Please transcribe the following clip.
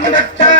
আমরা চাই